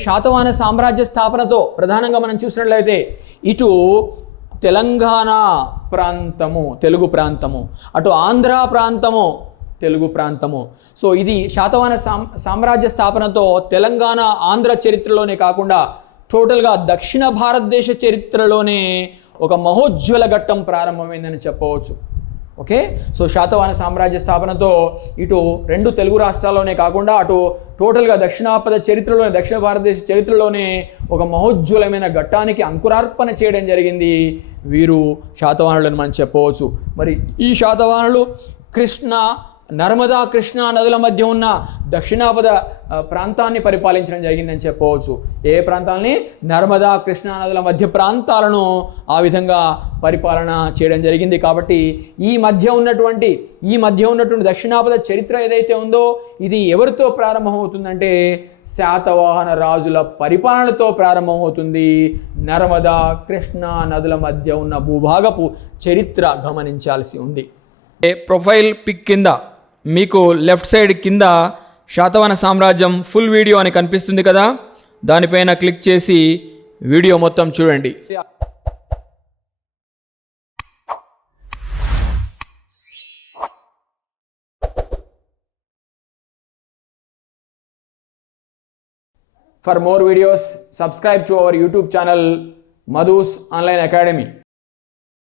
శాతవాహన సామ్రాజ్య స్థాపనతో ప్రధానంగా మనం చూసినట్లయితే ఇటు తెలంగాణ ప్రాంతము తెలుగు ప్రాంతము, అటు ఆంధ్ర ప్రాంతము తెలుగు ప్రాంతము. సో ఇది శాతవాహన సామ్రాజ్య స్థాపనతో తెలంగాణ ఆంధ్ర చరిత్రలోనే కాకుండా టోటల్గా దక్షిణ భారతదేశ చరిత్రలోనే ఒక మహోజ్వల ఘట్టం ప్రారంభమైందని చెప్పవచ్చు. ఓకే, సో శాతవాహన సామ్రాజ్య స్థాపనతో ఇటు రెండు తెలుగు రాష్ట్రాల్లోనే కాకుండా అటు టోటల్గా దక్షిణాపద చరిత్రలోనే దక్షిణ భారతదేశ చరిత్రలోనే ఒక మహోజ్వలమైన ఘట్టానికి అంకురార్పణ చేయడం జరిగింది వీరు శాతవాహనులని మనం చెప్పవచ్చు. మరి ఈ శాతవాహనులు నర్మదా కృష్ణా నదుల మధ్య ఉన్న దక్షిణాపద ప్రాంతాన్ని పరిపాలించడం జరిగిందని చెప్పవచ్చు. ఏ ప్రాంతాలని? నర్మదా కృష్ణా నదుల మధ్య ప్రాంతాలను ఆ విధంగా పరిపాలన చేయడం జరిగింది. కాబట్టి ఈ మధ్య ఉన్నటువంటి దక్షిణాపద చరిత్ర ఏదైతే ఉందో ఇది ఎవరితో ప్రారంభమవుతుందంటే శాతవాహన రాజుల పరిపాలనతో ప్రారంభమవుతుంది. నర్మదా కృష్ణా నదుల మధ్య ఉన్న భూభాగపు చరిత్ర గమనించాల్సి ఉంది. ప్రొఫైల్ పిక్ కింద మీకు లెఫ్ట్ సైడ్ కింద శాతవాహన సామ్రాజ్యం ఫుల్ వీడియో అని కనిపిస్తుంది కదా, దానిపైన క్లిక్ చేసి వీడియో మొత్తం చూడండి. For more videos, subscribe to our YouTube channel Madhu's Online Academy.